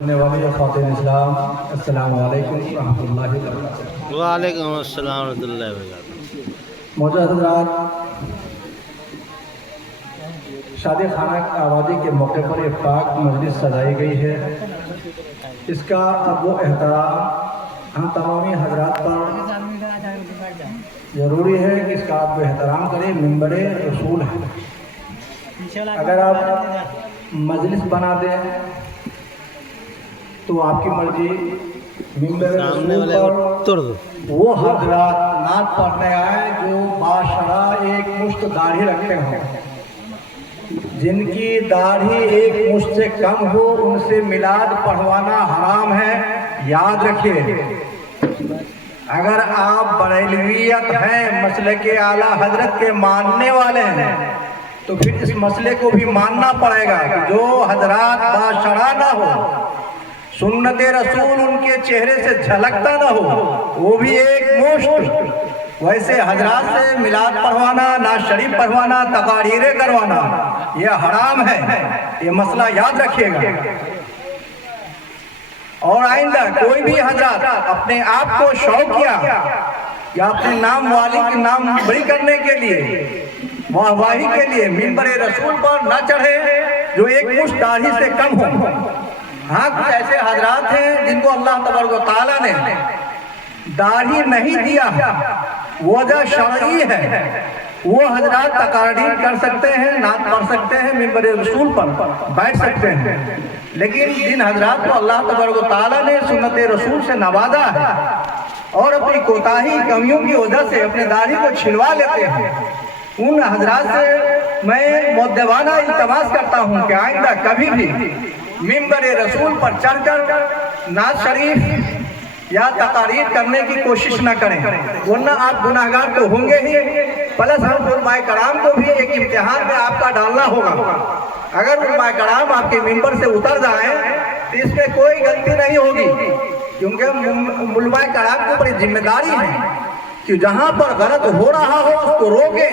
خواتین اسلام السلام علیکم ورحمۃ اللہ وبرکاتہ۔ وعلیکم السلام ورحمۃ اللہ وبرکاتہ۔ معزز حضرات، شادی خانہ آبادی کے موقع پر ایک پاک مجلس سجائی گئی ہے۔ اس کا ادب و احترام ہم تمامی حضرات پر ضروری ہے کہ اس کا ادب و احترام کریں۔ ممبر رسول ہے، اگر آپ مجلس بنا دیں تو آپ کی مرضی۔ ممبر رسول پر وہ حضرات نعت پڑھنے آئے جو باشرہ ایک مشت داڑھی رکھتے ہوں، جن کی داڑھی ایک مشت سے کم ہو، ان سے میلاد پڑھوانا حرام ہے، یاد رکھیے۔ اگر آپ بریلویت ہیں، مسلک اعلیٰ حضرت کے ماننے والے ہیں، تو پھر اس مسئلے کو بھی ماننا پڑے گا کہ جو حضرات باشرہ نہ ہو، سنت رسول ان کے چہرے سے جھلکتا نہ ہو، وہ بھی ایک مشت، ویسے حضرات سے میلاد پڑھوانا، نعت شریف پڑھوانا، تقاریریں کروانا یہ حرام ہے۔ یہ مسئلہ یاد رکھیے گا۔ اور آئندہ کوئی بھی حضرات اپنے آپ کو شوقیہ یا اپنے نام والی کے نام بڑی کرنے کے لیے، واہواہی کے لیے ممبر رسول پر نہ چڑھے جو ایک مشت داڑھی سے کم ہو۔ ہاں، کچھ ایسے حضرات ہیں جن کو اللہ تبارک و تعالیٰ نے داڑھی نہیں دیا، وجہ شرعی ہے، وہ حضرات تقاریر کر سکتے ہیں، نعت پڑھ سکتے ہیں، ممبر رسول پر بیٹھ سکتے ہیں۔ لیکن جن حضرات کو اللہ تبارک و تعالیٰ نے سنت رسول سے نوازا ہے اور اپنی کوتاہی کمیوں کی وجہ سے اپنے داڑھی کو چھلوا لیتے ہیں، ان حضرات سے میں مؤدبانہ التماس کرتا ہوں کہ آئندہ کبھی بھی ممبر رسول پر چڑھ کر نعت شریف یا تقاریر کرنے کی کوشش نہ کریں، ورنہ آپ گناہگار تو ہوں گے ہی، پلس ہم علماء کرام کو بھی ایک امتحان میں آپ کا ڈالنا ہوگا۔ اگر علماء کرام آپ کے ممبر سے اتر جائیں تو اس میں کوئی غلطی نہیں ہوگی، کیونکہ علماء کرام کو بڑی ذمہ داری ہے کہ جہاں پر غلط ہو رہا ہو اس کو روکیں،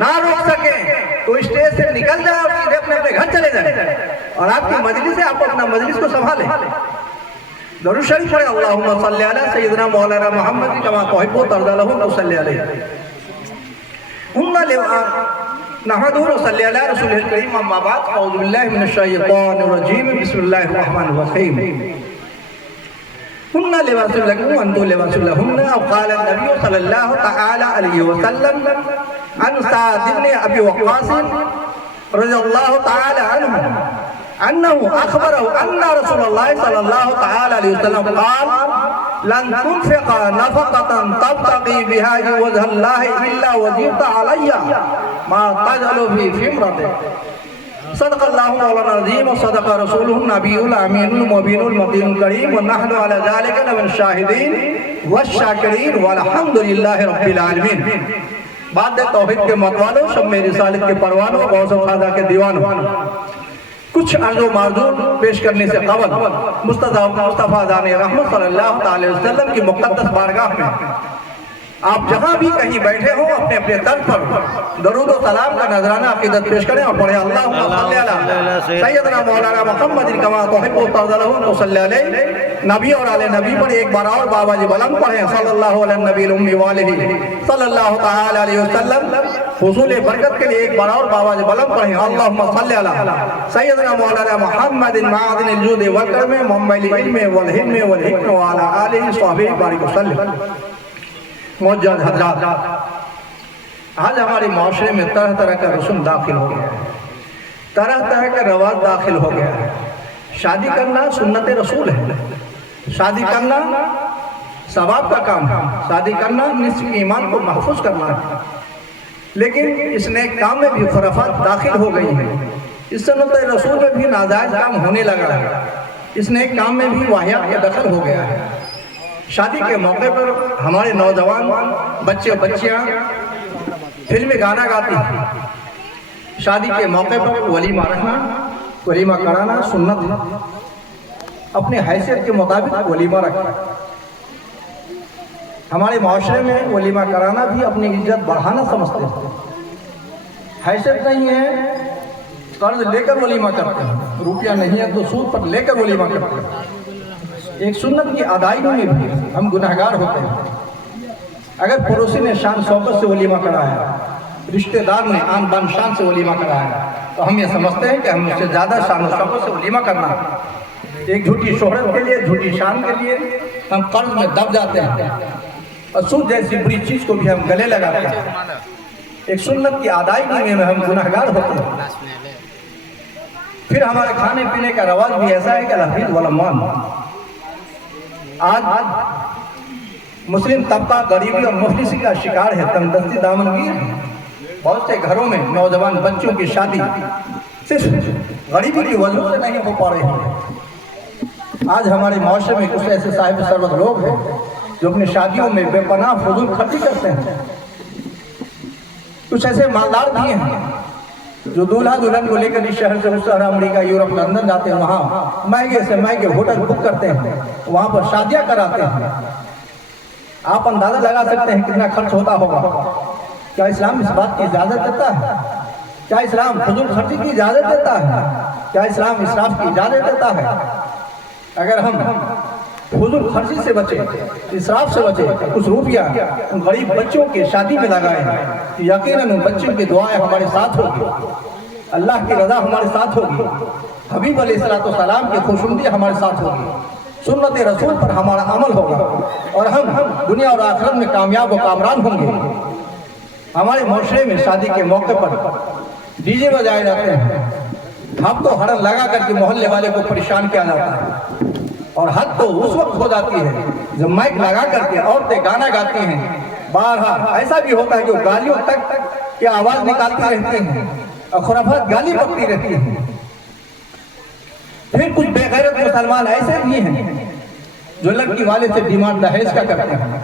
نہ روک سکیں تو اسٹیج سے نکل جائیں اور سیدھے اپنے گھر چلے جائیں، اور آپ کی مجلس ہے، آپ اپنا مجلس کو سنبھالیں۔ درود شریف پڑھیں، اللہم صلی علی سیدنا مولانا محمد کما تحب و ترضی لہم صلی علیہ نحمدہ و صلی علی رسول الکریم، اما بعد، اعوذ باللہ من الشیطان الرجیم، بسم اللہ الرحمن الرحیم۔ ہن لباس لکم وانتم لباس لہن، او قال النبی صلی اللہ تعالی علیہ وسلم عن سعد بن ابی وقاص رضی اللہ تعالی عنہ انه اخبره ان رسول اللہ صلی اللہ تعالی علیہ وسلم قال لن تنفق نفقة تبتغي بها وجه الله الا وجبت علي ما تجعل في امرأتك۔ صدق اللہ مولانا العظیم وصدق رسولہ النبی الامین المبین المتین الکریم، ونحن علی ذلک من الشاہدین والشاکرین والحمد للہ رب العالمین۔ بعد توحید کے متوالوں، شمع رسالت کے پروانوں، غوث و خواجہ کے دیوانوں، کچھ عرض و معذور پیش کرنے سے قبل مصطفیٰ جان رحمت صلی اللہ علیہ وسلم کی مقدس بارگاہ میں آپ جہاں بھی کہیں بیٹھے ہوں، اپنے اپنے طرف پر درود و سلام کا نذرانہ عقیدت پیش کریں اور پڑھیں، اللہم صلی علی سیدنا مولانا محمد کما تحب و ترضی لہم صلی علیہ۔ نبی اور آل نبی پر ایک بار اور بابا جی بلند پڑھیں، صلی اللہ علیہ نبی الامی والہ صلی اللہ تعالی علیہ وسلم۔ حصول برکت کے لیے ایک بار اور بابا جی بلند پڑھیں، اللہم صلی علی سیدنا مولانا محمد معدن الجود والکرم محمد العلم والحلم والحکم وعلی آلہ صحبہ بارک وسلم۔ معزز حضرات، آج ہمارے معاشرے میں طرح طرح کا رسم داخل ہو گیا ہے، طرح طرح کا رواج داخل ہو گیا ہے۔ شادی کرنا سنت رسول ہے، شادی کرنا ثواب کا کام ہے، شادی کرنا نصف ایمان کو محفوظ کرنا ہے، لیکن اس نیک کام میں بھی خرافات داخل ہو گئی ہیں، اس سنت رسول میں بھی ناجائز کام ہونے لگا ہے، اس نیک کام میں بھی واہیات کا دخل ہو گیا ہے۔ شادی کے موقع پر ہمارے نوجوان بچے اور بچیاں فلمی گانا گاتی ہیں۔ شادی کے موقع پر ولیمہ رکھنا، ولیمہ کرانا سنت ہے، اپنے حیثیت کے مطابق ولیمہ رکھنا۔ ہمارے معاشرے میں ولیمہ کرانا بھی اپنی عزت بڑھانا سمجھتے ہیں، حیثیت نہیں ہے قرض لے کر ولیمہ کرتے ہیں، روپیہ نہیں ہے تو سود پر لے کر ولیمہ کرتے ہیں۔ ایک سنت کی ادائیگی میں بھی ہم گناہگار ہوتے ہیں۔ اگر پڑوسی نے شان شوکت سے ولیمہ کرایا، رشتہ دار نے آن بان شان سے ولیمہ کرایا، تو ہم یہ سمجھتے ہیں کہ ہم اس سے زیادہ شان و شوکت سے ولیمہ کرنا ہے۔ ایک جھوٹی شہرت کے لیے، جھوٹی شان کے لیے ہم قرض میں دب جاتے ہیں اور سود جیسی بری چیز کو بھی ہم گلے لگاتے ہیں۔ ایک سنت کی ادائیگی میں ہم گناہگار ہوتے ہیں۔ پھر ہمارے کھانے پینے کا رواج بھی ایسا ہے کہ الحفیظ والمان۔ آج مسلم طبقہ غریبی اور مفلسی کا شکار ہے، تنگدستی دامنگیر ہے۔ بہت سے گھروں میں نوجوان بچوں کی شادی صرف غریبی کی وجہ سے نہیں ہو پا رہی ہے۔ آج ہمارے معاشرے میں کچھ ایسے صاحب ثروت لوگ ہیں جو اپنی شادیوں میں بے پناہ فضول خرچی کرتے ہیں۔ کچھ ایسے مالدار بھی ہیں جو دولہا دلہن کو لے کر اس شہر سے اس شہر، امریکہ، یورپ، لندن جاتے ہیں، وہاں مہنگے سے مہنگے ہوٹل بک کرتے ہیں، وہاں پر شادیاں کراتے ہیں۔ آپ اندازہ لگا سکتے ہیں کتنا خرچ ہوتا ہوگا۔ کیا اسلام اس بات کی اجازت دیتا ہے؟ کیا اسلام فضول خرچی کی اجازت دیتا ہے؟ کیا اسلام اسراف کی اجازت دیتا ہے؟ اگر ہم فضول خرچی سے بچے، اسراف سے بچے، کچھ روپیہ ان غریب بچوں کے شادی میں لگائیں تو یقیناً ان بچوں کی دعائیں ہمارے ساتھ ہوگی، اللہ کی رضا ہمارے ساتھ ہوگی، حبیب علیہ السلام کی خوشنودی ہمارے ساتھ ہوگی، سنت رسول پر ہمارا عمل ہوگا اور ہم دنیا اور آخرت میں کامیاب و کامران ہوں گے۔ ہمارے معاشرے میں شادی کے موقع پر ڈی جے بجائے جاتے ہیں، ہم تو ہرن لگا کر کے محلے والے کو پریشان کیا جاتا ہے، اور حد تو اس وقت ہو جاتی ہے جب مائک لگا کر کے عورتیں گانا گاتی ہیں۔ بہرحال ایسا بھی ہوتا ہے کہ وہ گالیوں تک کی آواز نکالتی رہتی ہیں اور خرافات گالی بکتی رہتی ہیں۔ پھر کچھ بے غیرت مسلمان ایسے بھی ہیں جو لڑکی والے سے ڈیمانڈ دہیج کا کرتے ہیں،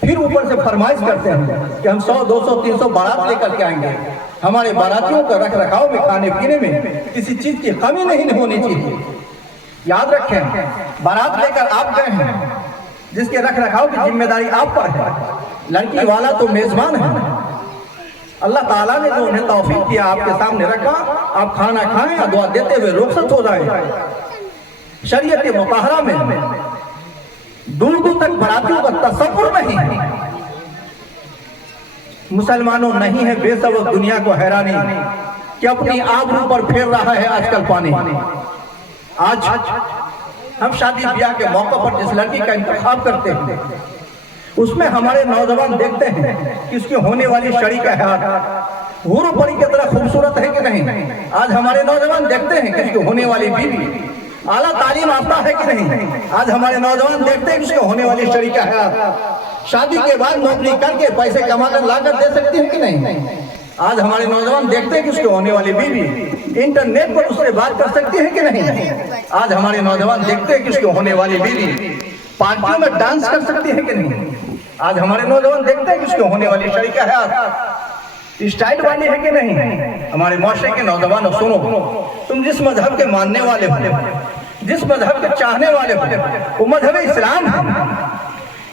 پھر اوپر سے فرمائش کرتے ہیں کہ ہم 100 200 300 بارات لے کر کے آئیں گے، ہمارے باراتیوں کو رکھ رکھاؤ میں، کھانے پینے میں کسی چیز کی کمی نہیں ہونی چاہیے۔ یاد رکھیں، بارات لے کر آپ گئے ہیں، جس کے رکھ رکھاؤ کی ذمہ داری آپ پر ہے، لڑکی والا تو میزبان ہے۔ اللہ تعالیٰ نے جو انہیں توفیق کیا آپ کے سامنے رکھا، آپ کھانا کھائیں اور دعا دیتے ہوئے رخصت ہو جائیں۔ شریعت مطہرہ میں دور دور تک براتیوں کا تصور نہیں ہے۔ مسلمانوں نہیں ہے بے سبب دنیا کو حیرانی کہ اپنی آبرو پر پھیر رہا ہے آج کل پانی۔ آج ہم شادی بیاہ کے موقع پر جس لڑکی کا انتخاب کرتے ہیں، اس میں ہمارے نوجوان دیکھتے ہیں کہ اس کی ہونے والی شریک حیات حور و پری کی طرح خوبصورت ہے کہ نہیں۔ آج ہمارے نوجوان دیکھتے ہیں کہ اس کی ہونے والی بیوی اعلیٰ تعلیم یافتہ ہے کہ نہیں۔ آج ہمارے نوجوان دیکھتے ہیں کہ اس کی ہونے والی شریک حیات شادی کے بعد نوکری کر کے پیسے کما کر لا کر دے سکتی ہے کہ نہیں۔ آج ہمارے نوجوان دیکھتے ہیں کہ اس کی ہونے والی بیوی انٹرنیٹ پر اس سے بات کر سکتی ہے کہ نہیں۔ آج ہمارے نوجوان دیکھتے ہیں کہ اس کی ہونے والی بیوی پارٹیوں میں ڈانس کر سکتی ہے کہ نہیں۔ آج ہمارے نوجوان دیکھتے ہیں کہ اس کی ہونے والی شریک حیات اسٹائل والی ہے کہ نہیں۔ ہمارے معاشرے کے نوجوانوں سنو، تم جس مذہب کے ماننے والے ہو، جس مذہب کے چاہنے والے ہو، وہ مذہب اسلام ہے۔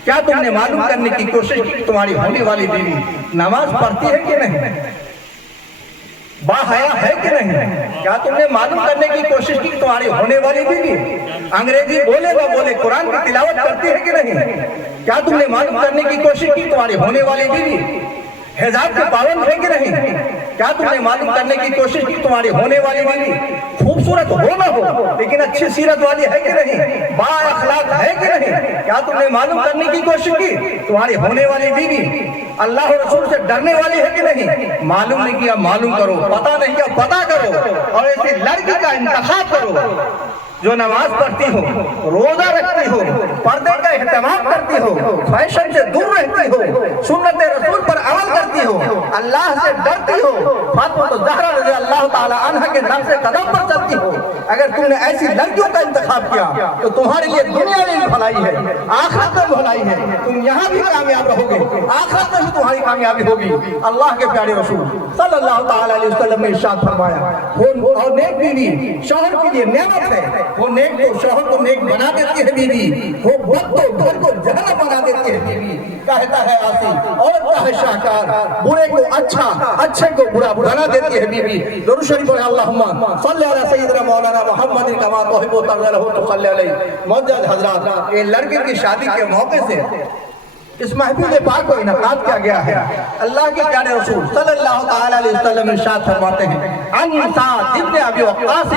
کیا تم نے معلوم کرنے کی کوشش کی تمہاری ہونے والی بیوی نماز پڑھتی ہے کہ نہیں، باحیا ہے کہ نہیں؟ کیا تم نے معلوم کرنے کی کوشش کی تمہاری ہونے والی بیوی انگریزی بولے و بولے قرآن کی تلاوت کرتی ہے کہ نہیں؟ کیا تم نے معلوم کرنے کی کوشش کی تمہاری ہونے والی بیوی حجاب کے پابند ہے کہ نہیں؟ کیا تم نے معلوم کرنے کی کوشش کی تمہاری ہونے والی بیوی خوبصورت ہو نہ ہو لیکن اچھی سیرت والی ہے کہ نہیں، با اخلاق ہے کہ نہیں؟ کیا تم نے معلوم کرنے کی کوشش کی تمہاری ہونے والی بیوی اللہ اور رسول سے ڈرنے والی ہے کہ نہیں؟ معلوم نہیں کیا معلوم کرو، پتہ نہیں کیا پتہ کرو، اور ایسی لڑکی کا انتخاب کرو جو نماز پڑھتی ہو، روزہ رکھتی ہو، پردے کا اہتمام کرتی ہو، فیشن سے دور رہتی ہو، سنت رسول پر عمل کرتی ہو، اللہ سے ڈرتی ہو، فاطمہ الزہرا رضی اللہ تعالی عنہ کے نقش قدم پر چلتی ہو۔ اگر تم نے ایسی لڑکیوں کا انتخاب کیا تو تمہارے لیے دنیا میں بھی بھلائی ہے، آخرت میں بھلائی ہے، تم یہاں بھی کامیاب رہو گے، آخرت میں بھی تمہاری کامیابی ہوگی۔ اللہ کے پیارے رسول صلی اللہ تعالی علیہ وسلم نے ارشاد فرمایا، اور نیک بیوی شوہر کے لیے نعمت ہے، وہ نیک کو شوہر کو نیک بنا دیتی ہے بیوی، وہ بد کو گھر کو جہنم بنا دیتی ہے بیوی. کہتا ہے آسی عورت کا ہے شاہکار، برے کو اچھا اچھے کو برا بنا دیتی ہے بیوی. درود شریف پڑھیں اللہم صلی علی سیدنا مولانا محمد کما تحب و ترضى له تو صلی علیہ. معزز حضرات، یہ لڑکی کی شادی کے موقع سے اس محفل پاک کو انعقاد کیا گیا ہے. اللہ کے پیارے رسول صلی اللہ تعالی علیہ وسلم ارشاد فرماتے ہیں عن سعد ابن ابی وقاص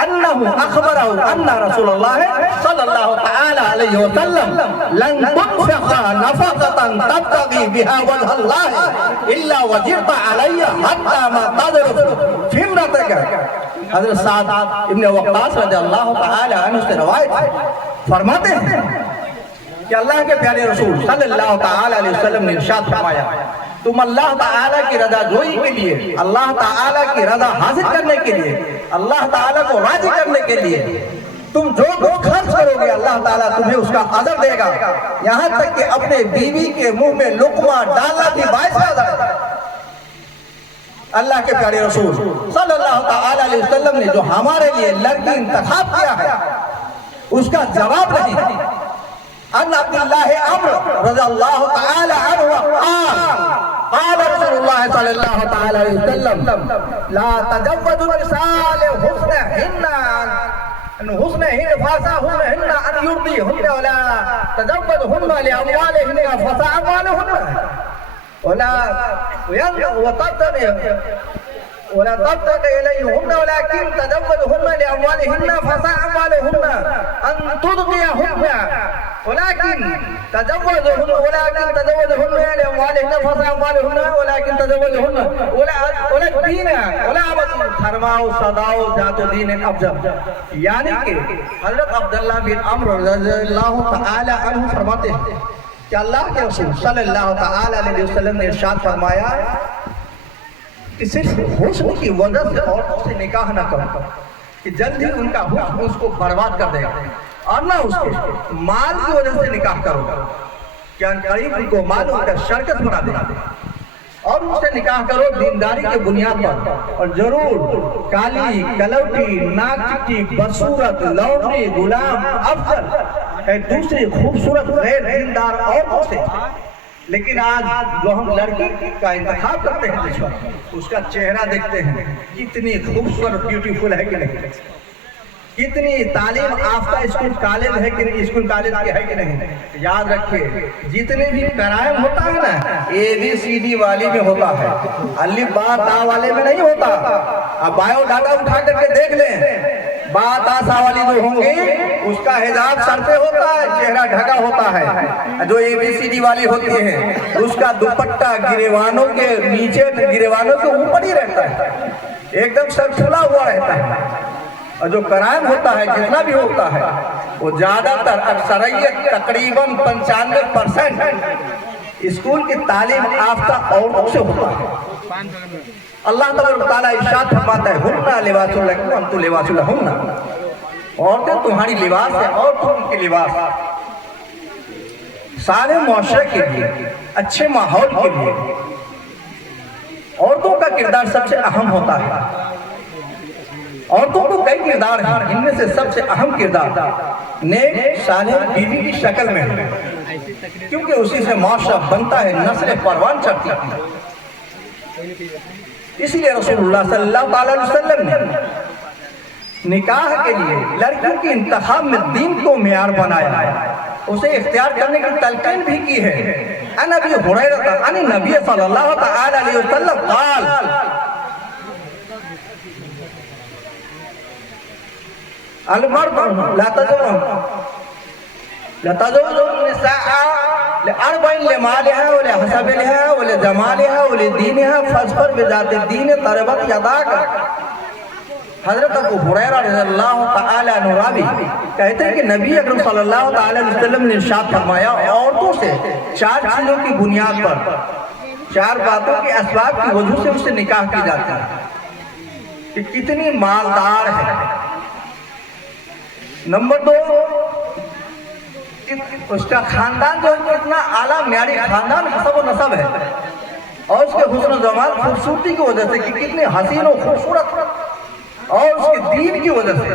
انه اخبره ان رسول الله صلی اللہ تعالی علیہ وسلم لن تنفق نفقة تبتغي بها وجه الله الا وجرت علي حتى ما تضرب في امرتك. حضرت سعد ابن وقاص رضی اللہ تعالی عنہ سے روایت ہے، فرماتے ہیں کہ اللہ کے پیارے رسول صلی اللہ تعالی علیہ وسلم نے ارشاد فرمایا تم اللہ تعالیٰ کی رضا جوئی کے لیے، اللہ تعالیٰ کی رضا حاصل کرنے کے لیے، اللہ تعالیٰ کو راضی کرنے کے لیے تم جو کچھ خرچ کرو گے اللہ تعالیٰ تمہیں اس کا اجر دے گا، یہاں تک کہ اپنے بیوی کے منہ میں لقمہ ڈالنا بھی باعث عذاب ہے. اللہ کے پیارے رسول صلی اللہ تعالی علیہ وسلم نے جو ہمارے لیے لڑکی انتخاب کیا ہے اس کا جواب نہیں. ان عبد اللہ عمرو رضی اللہ تعالی عنہ قال رسول اللہ صلی اللہ تعالی علیہ وسلم لا تزوجوا النساء حسنهن فاساهن ان يرضيهن ولا تزوجهن لاموالهن فساء اموالهن ولا تبتغ إليهن ولكن تزوجهن لأموالهن فساء أموالهن أن ترضيهن ولكن تزوجهن لأموالهن فساء أموالهن ولكن تزوجهن ولا الدين ولا عبد فرماؤ صداؤ ذات دین افضل. یعنی کہ حضرت عبداللہ بن عمرو رضی اللہ تعالی عنہ فرماتے ہیں کہ اللہ کے رسول صلی اللہ تعالی علیہ وسلم نے ارشاد فرمایا کہ صرف حسن کی وجہ سے عورتوں سے نکاح نہ کرو کہ جلد ہی ان کا حسن اس کو برباد کر دے گا، اور نہ اس کے مال کی وجہ سے نکاح کرو کہ قریب ان کو مال ان کا شرکت بنا دے گا، اور ان سے نکاح کرو دینداری کے بنیاد پر. اور ضرور کالی کلوٹی ناک چٹی بدصورت لوٹی غلام افضل ہے دوسری خوبصورت غیر دیندار عورتوں سے. لیکن آج جو ہم لڑکی کا انتخاب کرتے ہیں اس کا چہرہ دیکھتے ہیں کتنی خوبصورت بیوٹیفل ہے کہ نہیں، کتنی تعلیم یافتہ اسکول کالج ہے کہ نہیں، اسکول کالج کے ہے کہ نہیں. یاد رکھیے جتنے بھی کرائم ہوتا ہے نا ABCD والی میں ہوتا ہے، الف با تا والے میں نہیں ہوتا. اب بایو ڈاٹا اٹھا کر کے دیکھ لیں، با تا سا والی جو ہوں گی اس کا حجاب سر پہ ہوتا ہے، چہرہ ڈھکا ہوتا ہے. جو ABCD والی ہوتی ہے اس کا دوپٹہ گریوانوں کے نیچے گریوانوں کے اوپر ہی رہتا ہے، ایک دم سر کھلا ہوا رہتا ہے. اور جو کرائم ہوتا ہے جتنا بھی ہوتا ہے وہ زیادہ تر اکثریت تقریباً 95% اسکول کی تعلیم یافتہ عورتوں سے ہوتا ہے. اللہ تعالیٰ ارشاد فرماتا ہے ہن لباس لکم وانتم لباس لہن، عورتیں تمہاری لباس ہے اور تم ان کی لباس. سارے معاشرے کے لیے اچھے ماحول کے لیے عورتوں کا کردار سب سے اہم ہوتا ہے. عورتوں کو کئی کردار ہیں، ان میں سے سب سے اہم کردار نیک صالح بیوی کی شکل میں ہے، کیونکہ اسی سے معاشرہ بنتا ہے، نسل پروان چڑھتی ہے. اسی لیے رسول اللہ صلی اللہ علیہ وسلم نے نکاح کے لیے لڑکیوں کے انتخاب میں دین کو معیار بنایا ہے، اسے اختیار کرنے کی تلقین بھی کی ہے. عن ابی ہریرہ عن النبی صلی اللہ تعالی علیہ وسلم قال المرد لا تزوج النساء لأربع لمالها ولحسبها ولجمالها ولدينها فاظفر بذات الدين تربت يداك. حضرت ابو ہریرہ رضی اللہ تعالی عنہ راوی کہتے ہیں کہ نبی اکرم صلی اللہ تعالی علیہ وسلم نے ارشاد فرمایا عورتوں سے 4 چیزوں کی بنیاد پر 4 باتوں کے اسباب کی وجہ سے اس سے نکاح کی جاتی ہے کہ کتنی مالدار ہے. نمبر 2 اس کا خاندان جو کتنا اعلیٰ معیاری خاندان حسب و نسب ہے، اور اس کے حسن و جمال خوبصورتی کی وجہ سے کہ کتنے حسین و خوبصورت، اور اس کے دین کی وجہ سے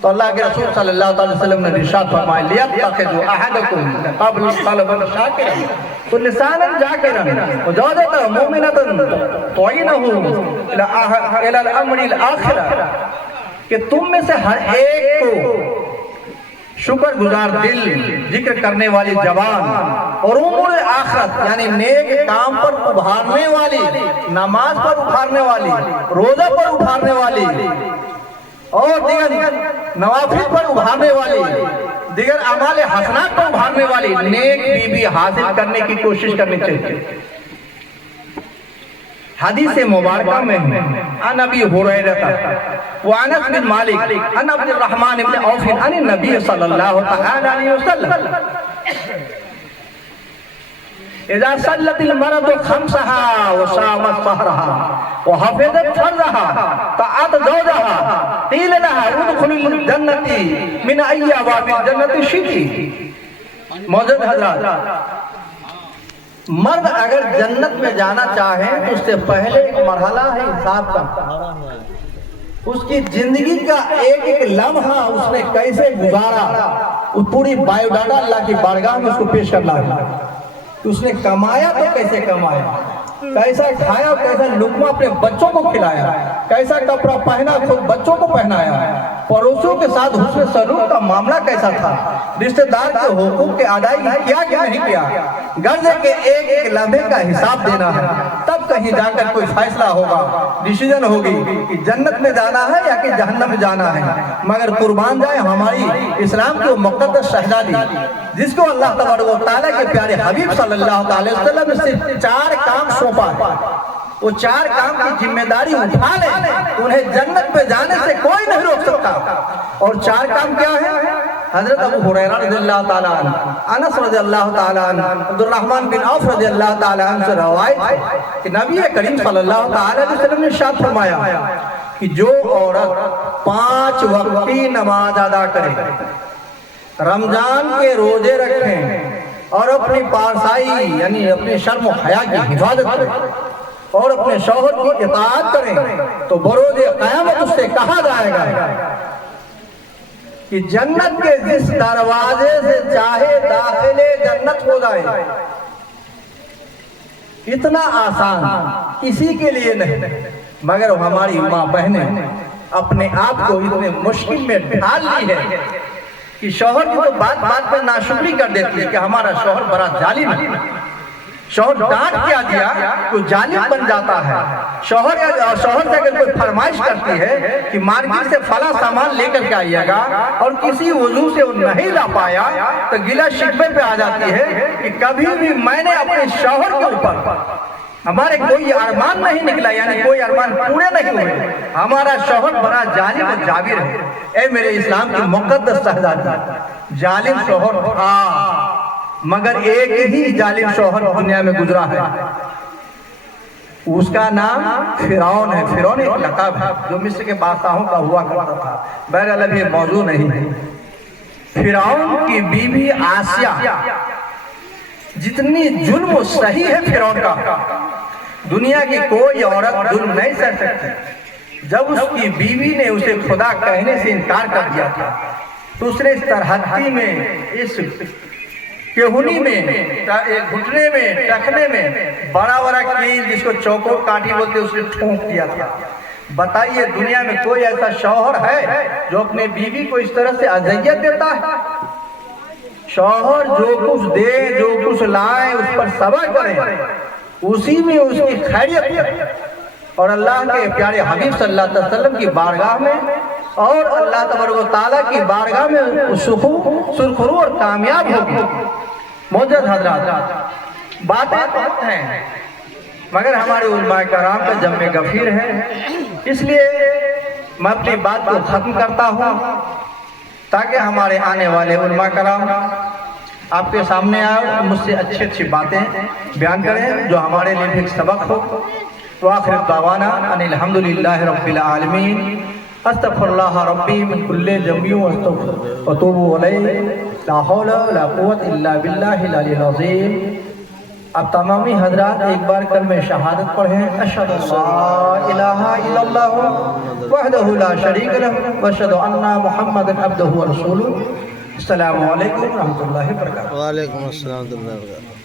تو اللہ کے رسول صلی اللہ علیہ وسلم نے ارشاد فرمایا لیتخذ احدکم قبل قلبا شاکرا تو لسانا ذاکرا وجودتا مؤمنتا تعینہ الی الامر الاخرہ، کہ تم میں سے ہر ایک کو شکر گزار دل، ذکر کرنے والی زبان اور امور آخرت یعنی نیک کام پر ابھارنے والی، نماز پر ابھارنے والی، روزہ پر ابھارنے والی اور دیگر نوافل پر ابھارنے والی، دیگر اعمال حسنات پر ابھارنے والی نیک بیوی حاصل کرنے کی کوشش کرنی چاہیے۔ حدیث مبارکہ میں عن ابی ہریرہ وعن انس بن مالک عن عبد الرحمن بن عوف عن النبی صلی اللہ تعالی علیہ وسلم اذا صلت المرأة خمسها وصامت سحرها وحفظت فرجها طاعت زوجها قیل لها ادخل الجنة من ای ابواب الجنة شئت۔ موجود حضرات، مرد اگر جنت میں جانا چاہیں تو اس سے پہلے ایک مرحلہ ہے حساب کا، اس کی زندگی کا ایک ایک لمحہ اس نے کیسے گزارا، اس پوری بایو ڈاٹا اللہ کی بارگاہ میں اس کو پیش کرنا ہے۔ اس نے کمایا تو کیسے کمایا، کیسا کھایا، کیسا لقمہ اپنے بچوں کو کھلایا، کیسا کپڑا پہنا خود بچوں کو پہنایا، پڑوسیوں کے ساتھ حسن سلوک کا معاملہ کیسا تھا، رشتہ دار کے حقوق کے ادائیگی کیا کہ نہیں کیا، غرض کے ایک ایک لمحے کا حساب دینا ہے، تب کہیں جا کر کوئی فیصلہ ہوگا، ڈیسیجن ہوگی کہ جنت میں جانا ہے یا کہ جہنم میں جانا ہے۔ مگر قربان جائے ہماری اسلام کی وہ مقدس شہزادی جس کو اللہ تبارک و تعالیٰ کے پیارے حبیب صلی اللہ علیہ وسلم نے صرف 4 کام سونپا ہے، وہ 4 کام کی ذمہ داری اٹھا لیں، انہیں جنت پہ جانے سے کوئی نہیں روک سکتا۔ اور 4 کام کیا ہیں؟ حضرت ابو ہریرہ رضی اللہ تعالیٰ عنہ، انس رضی اللہ تعالیٰ عنہ، عبد الرحمن بن عوف رضی اللہ تعالیٰ عنہ سے روایت ہے کہ نبی کریم صلی اللہ تعالیٰ علیہ وسلم نے ارشاد فرمایا کہ جو عورت 5 وقت کی نماز ادا کرے، رمضان کے روزے رکھیں اور اپنی پارسائی یعنی اپنے شرم و حیا کی حفاظت کریں اور اپنے شوہر کی اطاعت کریں تو بروز قیامت اس سے کہا جائے گا کہ جنت کے جس دروازے سے چاہے داخل جنت ہو جائے۔ اتنا آسان کسی کے لیے نہیں، مگر ہماری ماں بہنیں اپنے آپ کو اتنے مشکل میں ڈال لی ہے کہ شوہر کی تو بات بات پر ناشکری کر دیتی ہے کہ ہمارا شوہر بڑا ظالم ہے، شوہر ڈانٹ کیا دیا تو ظالم بن جاتا ہے۔ شوہر سے اگر کوئی فرمائش کرتی ہے کہ مارکیٹ سے فلاں سامان لے کر کے آئیے گا اور کسی وجہ سے وہ نہیں لا پایا تو گلہ شکوے پہ آ جاتی ہے کہ کبھی بھی میں نے اپنے شوہر کے اوپر ہمارے کوئی ارمان نہیں نکلا، یعنی کوئی ارمان پورے نہیں ہوئے، ہمارا شوہر بڑا ظالم و جابر ہے۔ اے میرے اسلام کی مقدس شہزادی، ظالم شوہر تھا مگر ایک ہی ظالم شوہر دنیا میں گزرا ہے، اس کا نام فرعون ہے۔ فرعون ایک لقب ہے جو مصر کے بادشاہوں کا ہوا کرتا تھا، بہرحال اب یہ موضوع نہیں ہے۔ فرعون کی بیوی آسیہ، جتنی ظلم و صحیح ہے فرعون کا، دنیا کی کوئی عورت ظلم نہیں سہ سکتی۔ جب اس کی بیوی نے اسے خدا کہنے سے انکار کر دیا تھا تو اس نے اس ترہتی میں، اس کہونی میں، گھٹنے میں، ٹخنے میں بڑا بڑا کیل جس کو چوکو کاٹی بولتے اس نے ٹھونک دیا تھا۔ بتائیے دنیا میں کوئی ایسا شوہر ہے جو اپنے بیوی کو اس طرح سے اذیت دیتا ہے؟ شوہر جو کچھ دے، جو کچھ لائے اس پر صبر کرے، اسی میں اس کی خیریت ہے۔ اور اللہ کے پیارے حبیب صلی اللہ علیہ وسلم کی بارگاہ میں اور اللہ تبارک و تعالیٰ کی بارگاہ میں سرخرو اور کامیاب ہوگی۔ معزز حضرات، باتیں بہت ہیں مگر ہمارے علماء کرام کا جم غفیر ہے، اس لیے میں اپنی بات کو ختم کرتا ہوں تاکہ ہمارے آنے والے علماء کرام آپ کے سامنے آئے، مجھ سے اچھی اچھی باتیں بیان کریں جو ہمارے لیے بھی ایک سبق ہو۔ وآخر دعوانا ان الحمدللہ رب العالمین، استغفر اللہ ربی من کل ذنب واتوب الیہ، لا حول ولا قوت الا باللہ العلی العظیم۔ اب تمامی حضرات ایک بار کلمہ شہادت پڑھیں، اشہد ان لا الہ الا اللہ وحدہ لا شریک لہ واشہد ان محمد عبدہ ورسولہ۔ السلام علیکم ورحمۃ اللہ وبرکاتہ۔ وعلیکم السلام ورحمۃ اللہ وبرکاتہ۔